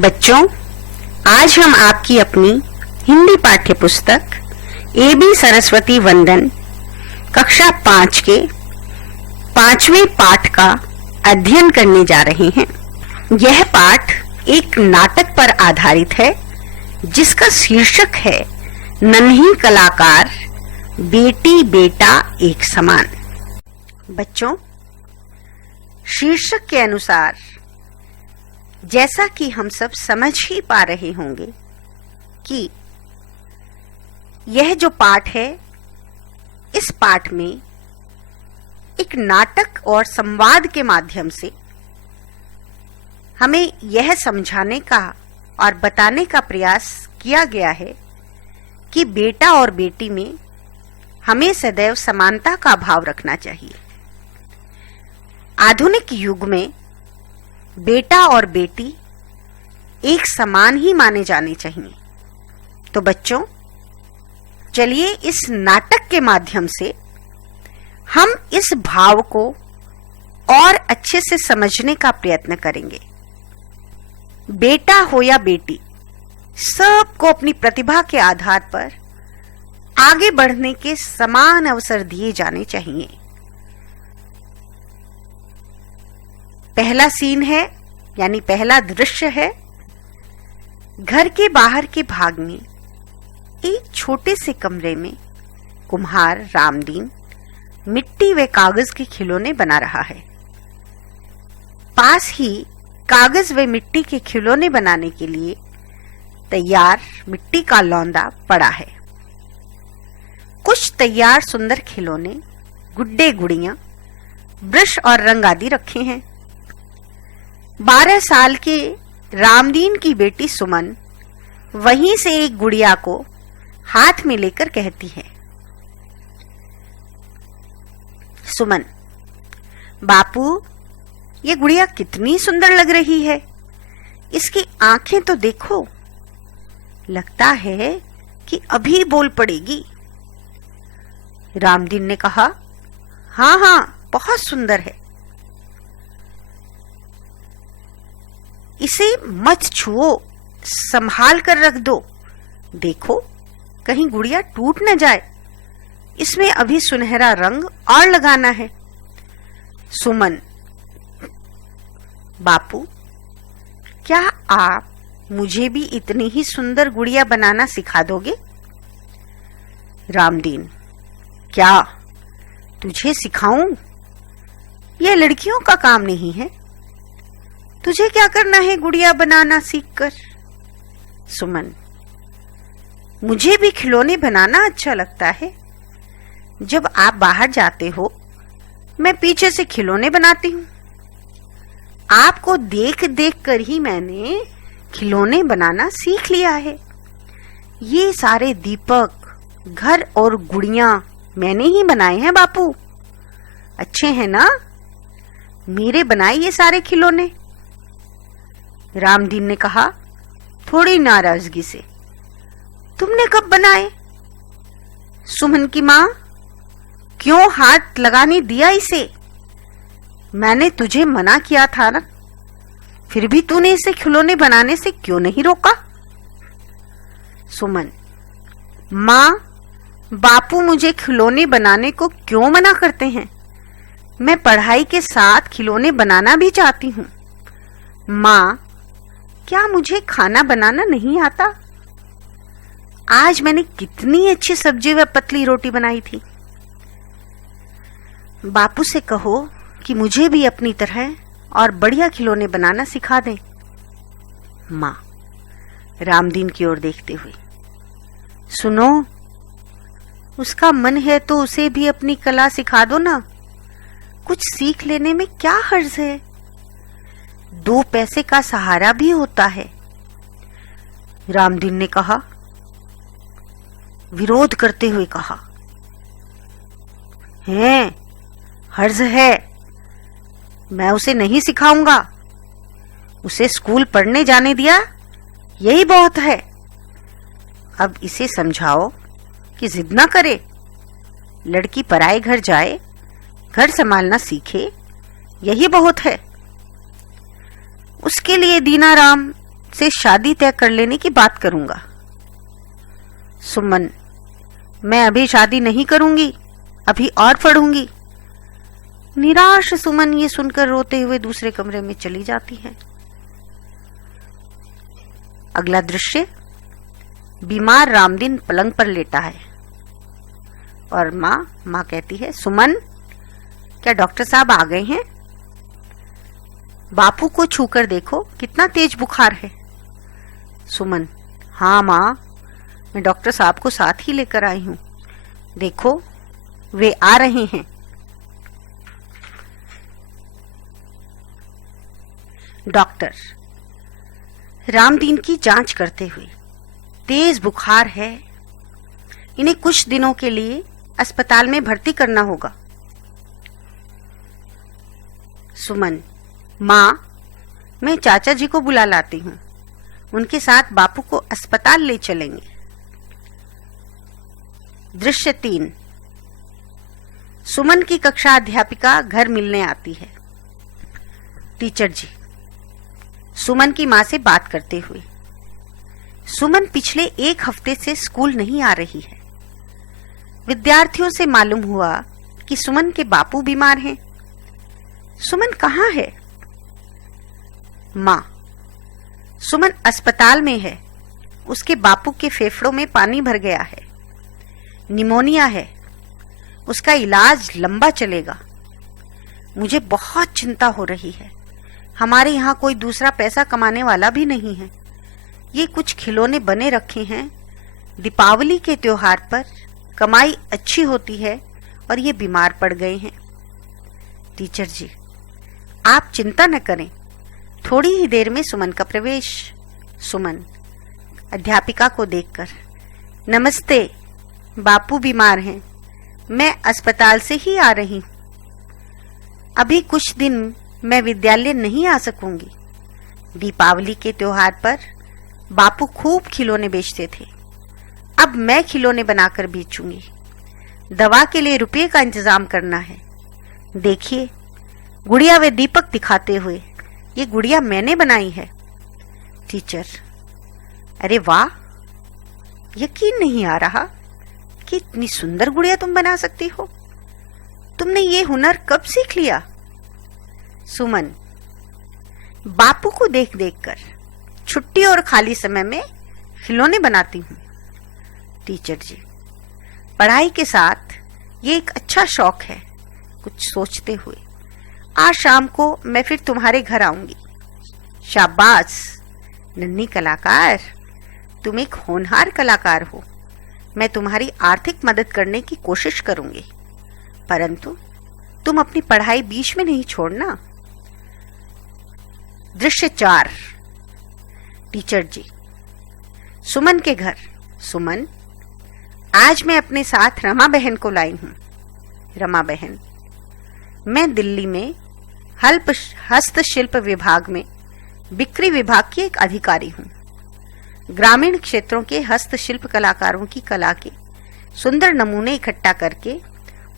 बच्चों, आज हम आपकी अपनी हिंदी पाठ्य पुस्तक ए.बी. सरस्वती वंदन कक्षा 5 के 5वें पाठ का अध्ययन करने जा रहे हैं। यह पाठ एक नाटक पर आधारित है जिसका शीर्षक है नन्ही कलाकार बेटी बेटा एक समान। बच्चों, शीर्षक के अनुसार जैसा कि हम सब समझ ही पा रहे होंगे कि यह जो पाठ है, इस पाठ में एक नाटक और संवाद के माध्यम से हमें यह समझाने का और बताने का प्रयास किया गया है कि बेटा और बेटी में हमें सदैव समानता का भाव रखना चाहिए। आधुनिक युग में बेटा और बेटी एक समान ही माने जाने चाहिए। तो बच्चों, चलिए इस नाटक के माध्यम से हम इस भाव को और अच्छे से समझने का प्रयत्न करेंगे। बेटा हो या बेटी, सबको अपनी प्रतिभा के आधार पर आगे बढ़ने के समान अवसर दिए जाने चाहिए। पहला सीन है, यानी पहला दृश्य है, घर के बाहर के भाग में एक छोटे से कमरे में कुम्हार रामदीन मिट्टी व कागज के खिलौने बना रहा है। पास ही कागज व मिट्टी के खिलौने बनाने के लिए तैयार मिट्टी का लौंदा पड़ा है। कुछ तैयार सुंदर खिलौने, गुड्डे गुड़ियां, ब्रश और रंग आदि रखे हैं। 12 साल के रामदीन की बेटी सुमन वहीं से एक गुड़िया को हाथ में लेकर कहती है, सुमन, बापू, ये गुड़िया कितनी सुंदर लग रही है। इसकी आंखें तो देखो, लगता है कि अभी बोल पड़ेगी। रामदीन ने कहा, हाँ हाँ, बहुत सुंदर है। इसे मत छुओ, संभाल कर रख दो। देखो कहीं गुड़िया टूट न जाए, इसमें अभी सुनहरा रंग और लगाना है। सुमन, बापू, क्या आप मुझे भी इतनी ही सुंदर गुड़िया बनाना सिखा दोगे? रामदीन, क्या तुझे सिखाऊं? यह लड़कियों का काम नहीं है। तुझे क्या करना है गुड़िया बनाना सीखकर? सुमन, मुझे भी खिलौने बनाना अच्छा लगता है। जब आप बाहर जाते हो, मैं पीछे से खिलौने बनाती हूँ। आपको देख देख कर ही मैंने खिलौने बनाना सीख लिया है। ये सारे दीपक, घर और गुड़ियां मैंने ही बनाए हैं बापू। अच्छे हैं ना मेरे बनाए ये सारे खिलौने? रामदीन ने कहा, थोड़ी नाराजगी से, तुमने कब बनाए? सुमन की मां, क्यों हाथ लगाने दिया इसे? मैंने तुझे मना किया था ना, फिर भी तूने इसे खिलौने बनाने से क्यों नहीं रोका? सुमन, मां, बापू मुझे खिलौने बनाने को क्यों मना करते हैं? मैं पढ़ाई के साथ खिलौने बनाना भी चाहती हूँ। मां, क्या मुझे खाना बनाना नहीं आता? आज मैंने कितनी अच्छी सब्जी व पतली रोटी बनाई थी। बापू से कहो कि मुझे भी अपनी तरह और बढ़िया खिलौने बनाना सिखा दें। मां, रामदीन की ओर देखते हुए, सुनो, उसका मन है तो उसे भी अपनी कला सिखा दो ना। कुछ सीख लेने में क्या हर्ज है? 2 पैसे का सहारा भी होता है। रामदीन ने कहा, विरोध करते हुए कहा, है, हर्ज है। मैं उसे नहीं सिखाऊंगा। उसे स्कूल पढ़ने जाने दिया, यही बहुत है। अब इसे समझाओ कि जिद ना करे। लड़की पराए घर जाए, घर संभालना सीखे, यही बहुत है। उसके लिए दीनाराम उससे शादी तय कर लेने की बात करूंगा। सुमन, मैं अभी शादी नहीं करूंगी, अभी और पढ़ूंगी। निराश सुमन ये सुनकर रोते हुए दूसरे कमरे में चली जाती है। अगला दृश्य, बीमार रामदीन पलंग पर लेटा है और माँ कहती है, सुमन, क्या डॉक्टर साहब आ गए हैं? बापू को छूकर देखो, कितना तेज बुखार है। सुमन, हाँ माँ, मैं डॉक्टर साहब को साथ ही लेकर आई हूँ, देखो वे आ रहे हैं। डॉक्टर रामदीन की जांच करते हुए, तेज बुखार है, इन्हें कुछ दिनों के लिए अस्पताल में भर्ती करना होगा। सुमन, माँ, मैं चाचा जी को बुला लाती हूँ, उनके साथ बापू को अस्पताल ले चलेंगे। दृश्य 3, सुमन की कक्षा अध्यापिका घर मिलने आती है। टीचर जी सुमन की माँ से बात करते हुए, सुमन पिछले 1 हफ्ते से स्कूल नहीं आ रही है। विद्यार्थियों से मालूम हुआ कि सुमन के बापू बीमार हैं। सुमन कहाँ है? माँ, सुमन अस्पताल में है, उसके बापू के फेफड़ों में पानी भर गया है, निमोनिया है, उसका इलाज लंबा चलेगा। मुझे बहुत चिंता हो रही है, हमारे यहाँ कोई दूसरा पैसा कमाने वाला भी नहीं है। ये कुछ खिलौने बने रखे हैं, दीपावली के त्योहार पर कमाई अच्छी होती है और ये बीमार पड़ गए हैं। टीचर जी, आप चिंता न करें, थोड़ी ही देर में सुमन का प्रवेश। सुमन अध्यापिका को देखकर, नमस्ते, बापू बीमार हैं, मैं अस्पताल से ही आ रही हूँ। अभी कुछ दिन मैं विद्यालय नहीं आ सकूंगी। दीपावली के त्योहार पर बापू खूब खिलौने बेचते थे, अब मैं खिलौने बनाकर बेचूंगी। दवा के लिए रुपये का इंतजाम करना है। देखिए, गुड़िया व दीपक दिखाते हुए, ये गुड़िया मैंने बनाई है। टीचर, अरे वाह, यकीन नहीं आ रहा कि इतनी सुंदर गुड़िया तुम बना सकती हो। तुमने ये हुनर कब सीख लिया? सुमन, बापू को देख देख कर छुट्टी और खाली समय में खिलौने बनाती हूँ। टीचर जी, पढ़ाई के साथ ये एक अच्छा शौक है। कुछ सोचते हुए, आज शाम को मैं फिर तुम्हारे घर आऊंगी। शाबाश नन्ही कलाकार, तुम एक होनहार कलाकार हो। मैं तुम्हारी आर्थिक मदद करने की कोशिश करूंगी, परंतु तुम अपनी पढ़ाई बीच में नहीं छोड़ना। दृश्य 4, टीचर जी सुमन के घर। सुमन, आज मैं अपने साथ रमा बहन को लाई हूँ। रमा बहन, मैं दिल्ली में हस्तशिल्प विभाग में बिक्री विभाग की एक अधिकारी हूँ। ग्रामीण क्षेत्रों के हस्तशिल्प कलाकारों की कला के सुंदर नमूने इकट्ठा करके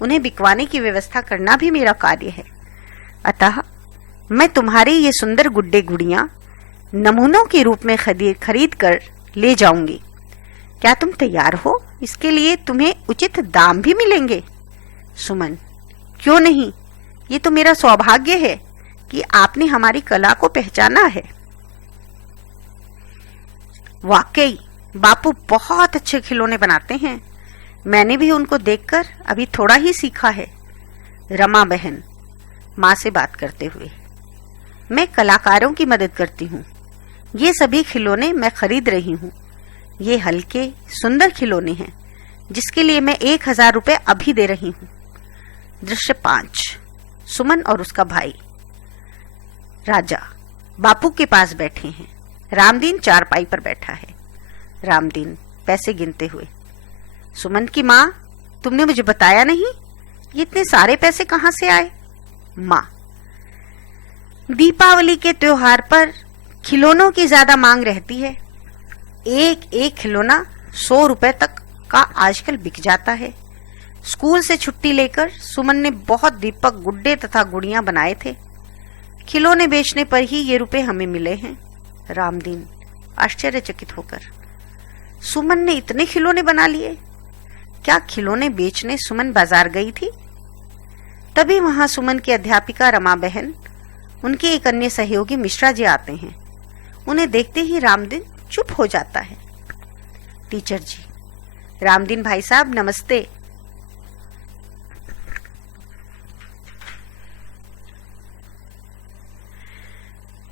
उन्हें बिकवाने की व्यवस्था करना भी मेरा कार्य है। अतः मैं तुम्हारी ये सुंदर गुड्डे गुड़ियां नमूनों के रूप में खरीद कर ले जाऊंगी। क्या तुम तैयार हो? इसके लिए तुम्हें उचित दाम भी मिलेंगे। सुमन, क्यों नहीं, ये तो मेरा सौभाग्य है कि आपने हमारी कला को पहचाना है। वाकई बापू बहुत अच्छे खिलौने बनाते हैं, मैंने भी उनको देखकर अभी थोड़ा ही सीखा है। रमा बहन माँ से बात करते हुए, मैं कलाकारों की मदद करती हूँ। ये सभी खिलौने मैं खरीद रही हूँ। ये हल्के सुंदर खिलौने हैं जिसके लिए मैं 1000 रुपये अभी दे रही हूँ। दृश्य 5, सुमन और उसका भाई। राजा बापू के पास बैठे हैं। रामदीन चारपाई पर बैठा है। रामदीन पैसे गिनते हुए, सुमन की माँ, तुमने मुझे बताया नहीं, ये इतने सारे पैसे कहाँ से आए? माँ, दीपावली के त्योहार पर खिलौनों की ज्यादा मांग रहती है। एक एक खिलौना 100 रुपए तक का आजकल बिक जाता है। स्कूल से छुट्टी लेकर सुमन ने बहुत दीपक, गुड्डे तथा गुड़ियां बनाए थे। खिलौने बेचने पर ही ये रुपए हमें मिले हैं। रामदीन आश्चर्यचकित होकर। सुमन ने इतने खिलौने बना लिए? क्या खिलौने बेचने सुमन बाजार गई थी? तभी वहां सुमन की अध्यापिका रमा बहन, उनके एक अन्य सहयोगी मिश्रा जी आते हैं। उन्हें देखते ही रामदीन चुप हो जाता है। टीचर जी, रामदीन भाई साहब नमस्ते।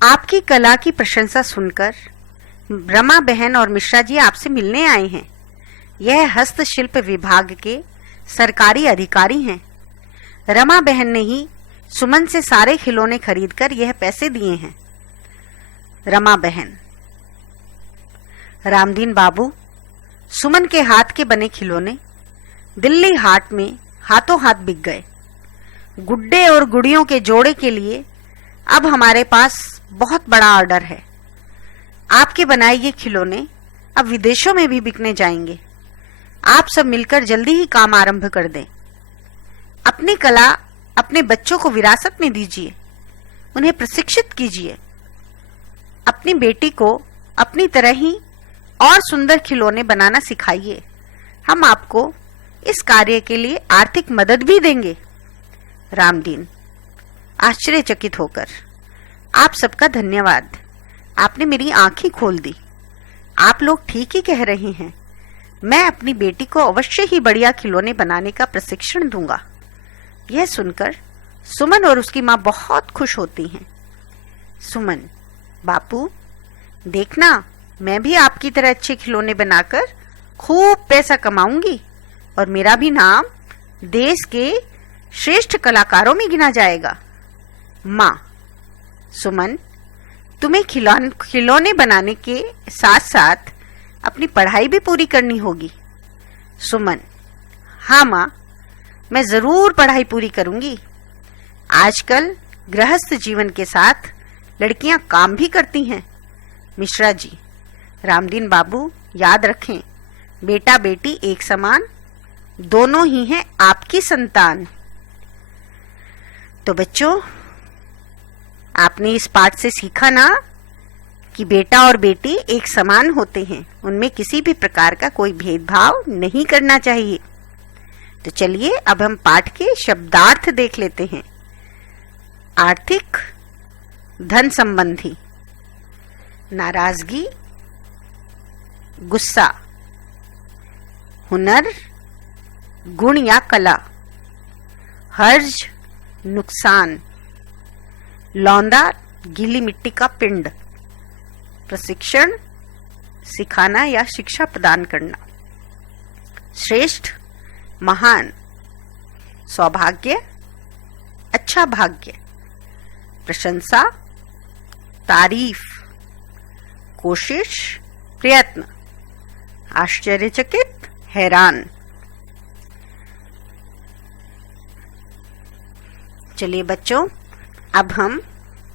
आपकी कला की प्रशंसा सुनकर रमा बहन और मिश्रा जी आपसे मिलने आए हैं। यह हस्तशिल्प विभाग के सरकारी अधिकारी हैं। रमा बहन ने ही सुमन से सारे खिलौने खरीदकर यह पैसे दिए हैं। रमा बहन, रामदीन बाबू, सुमन के हाथ के बने खिलौने दिल्ली हाट में हाथों हाथ बिक गए। गुड्डे और गुड़ियों के जोड़े के लिए अब हमारे पास बहुत बड़ा ऑर्डर है। आपके बनाए ये खिलौने अब विदेशों में भी बिकने जाएंगे। आप सब मिलकर जल्दी ही काम आरंभ कर दें। अपनी कला अपने बच्चों को विरासत में दीजिए, उन्हें प्रशिक्षित कीजिए। अपनी बेटी को अपनी तरह ही और सुंदर खिलौने बनाना सिखाइए। हम आपको इस कार्य के लिए आर्थिक मदद भी देंगे। रामदीन आश्चर्यचकित होकर, आप सबका धन्यवाद, आपने मेरी आंखें खोल दी। आप लोग ठीक ही कह रहे हैं। मैं अपनी बेटी को अवश्य ही बढ़िया खिलौने बनाने का प्रशिक्षण दूंगा। यह सुनकर सुमन और उसकी माँ बहुत खुश होती हैं। सुमन, बापू देखना, मैं भी आपकी तरह अच्छे खिलौने बनाकर खूब पैसा कमाऊंगी और मेरा भी नाम देश के श्रेष्ठ कलाकारों में गिना जाएगा। माँ, सुमन, तुम्हें खिलौने बनाने के साथ साथ अपनी पढ़ाई भी पूरी करनी होगी। सुमन, हाँ माँ, मैं जरूर पढ़ाई पूरी करूंगी। आजकल गृहस्थ जीवन के साथ लड़कियां काम भी करती हैं। मिश्रा जी, रामदीन बाबू याद रखें, बेटा बेटी एक समान, दोनों ही हैं आपकी संतान। तो बच्चों, आपने इस पाठ से सीखा ना कि बेटा और बेटी एक समान होते हैं, उनमें किसी भी प्रकार का कोई भेदभाव नहीं करना चाहिए। तो चलिए अब हम पाठ के शब्दार्थ देख लेते हैं। आर्थिक, धन संबंधी, नाराजगी, गुस्सा, हुनर, गुण या कला, हर्ज, नुकसान, लौंदा, गीली मिट्टी का पिंड, प्रशिक्षण, सिखाना या शिक्षा प्रदान करना, श्रेष्ठ, महान, सौभाग्य, अच्छा भाग्य, प्रशंसा, तारीफ, कोशिश, प्रयत्न, आश्चर्यचकित, हैरान। चलिए बच्चों, अब हम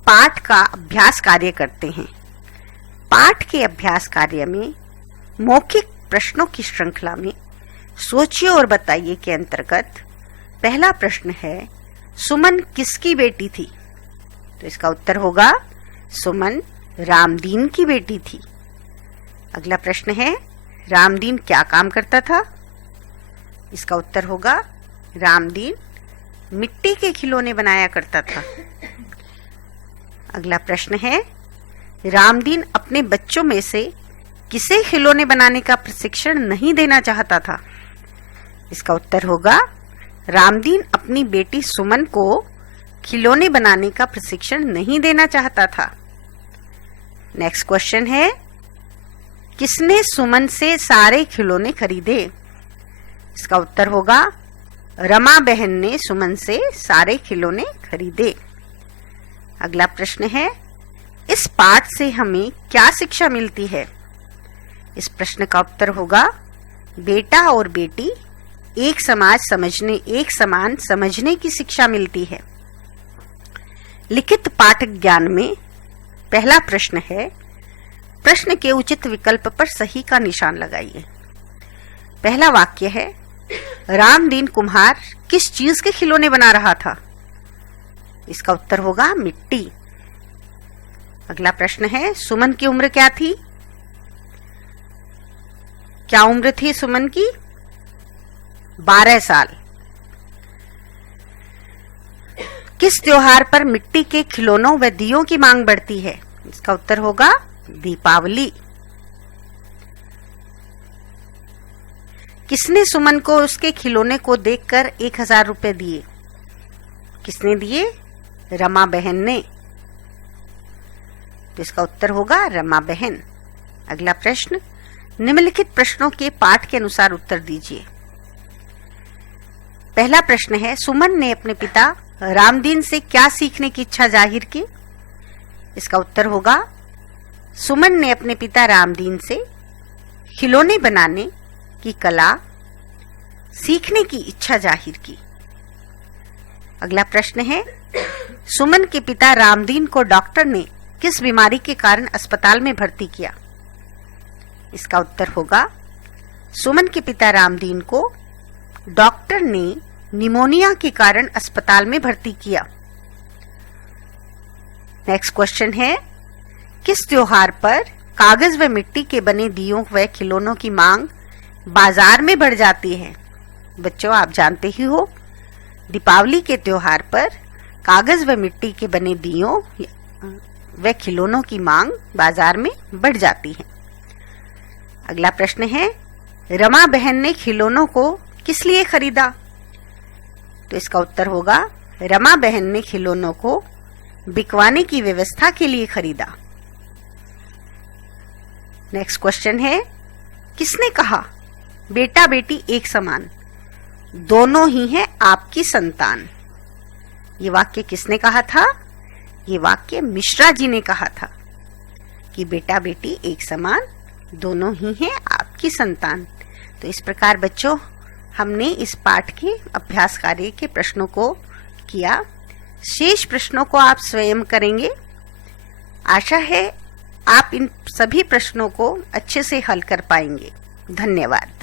पाठ का अभ्यास कार्य करते हैं। पाठ के अभ्यास कार्य में मौखिक प्रश्नों की श्रृंखला में सोचिए और बताइए के अंतर्गत पहला प्रश्न है, सुमन किसकी बेटी थी? तो इसका उत्तर होगा सुमन रामदीन की बेटी थी। अगला प्रश्न है, रामदीन क्या काम करता था? इसका उत्तर होगा रामदीन मिट्टी के खिलौने बनाया करता था। अगला प्रश्न है, रामदीन अपने बच्चों में से किसे खिलौने बनाने का प्रशिक्षण नहीं देना चाहता था? इसका उत्तर होगा रामदीन अपनी बेटी सुमन को खिलौने बनाने का प्रशिक्षण नहीं देना चाहता था। नेक्स्ट क्वेश्चन है, किसने सुमन से सारे खिलौने खरीदे? इसका उत्तर होगा रमा बहन ने सुमन से सारे खिलौने खरीदे। अगला प्रश्न है, इस पाठ से हमें क्या शिक्षा मिलती है? इस प्रश्न का उत्तर होगा बेटा और बेटी एक समान समझने की शिक्षा मिलती है। लिखित पाठ ज्ञान में पहला प्रश्न है, प्रश्न के उचित विकल्प पर सही का निशान लगाइए। पहला वाक्य है, रामदीन कुम्हार किस चीज के खिलौने बना रहा था? इसका उत्तर होगा मिट्टी। अगला प्रश्न है, सुमन की उम्र क्या थी? क्या उम्र थी सुमन की? 12 साल। किस त्योहार पर मिट्टी के खिलौनों व दियों की मांग बढ़ती है? इसका उत्तर होगा दीपावली। किसने सुमन को उसके खिलौने को देखकर 1000 रुपए दिए? किसने दिए? रमा बहन ने। तो इसका उत्तर होगा रमा बहन। अगला प्रश्न, निम्नलिखित प्रश्नों के पाठ के अनुसार उत्तर दीजिए। पहला प्रश्न है, सुमन ने अपने पिता रामदीन से क्या सीखने की इच्छा जाहिर की? इसका उत्तर होगा, सुमन ने अपने पिता रामदीन से खिलौने बनाने की कला सीखने की इच्छा जाहिर की। अगला प्रश्न है, सुमन के पिता रामदीन को डॉक्टर ने किस बीमारी के कारण अस्पताल में भर्ती किया? इसका उत्तर होगा, सुमन के पिता रामदीन को डॉक्टर ने निमोनिया के कारण अस्पताल में भर्ती किया। नेक्स्ट क्वेश्चन है, किस त्योहार पर कागज व मिट्टी के बने दियों व खिलौनों की मांग बाजार में बढ़ जाती है? बच्चों, आप जानते ही हो, दीपावली के त्योहार पर कागज व मिट्टी के बने दियों व खिलौनों की मांग बाजार में बढ़ जाती है। अगला प्रश्न है, रमा बहन ने खिलौनों को किस लिए खरीदा? तो इसका उत्तर होगा, रमा बहन ने खिलौनों को बिकवाने की व्यवस्था के लिए खरीदा। नेक्स्ट क्वेश्चन है, किसने कहा बेटा बेटी एक समान, दोनों ही हैं आपकी संतान? ये वाक्य किसने कहा था? ये वाक्य मिश्रा जी ने कहा था कि बेटा बेटी एक समान, दोनों ही हैं आपकी संतान। तो इस प्रकार बच्चों, हमने इस पाठ के अभ्यास कार्य के प्रश्नों को किया। शेष प्रश्नों को आप स्वयं करेंगे। आशा है आप इन सभी प्रश्नों को अच्छे से हल कर पाएंगे। धन्यवाद।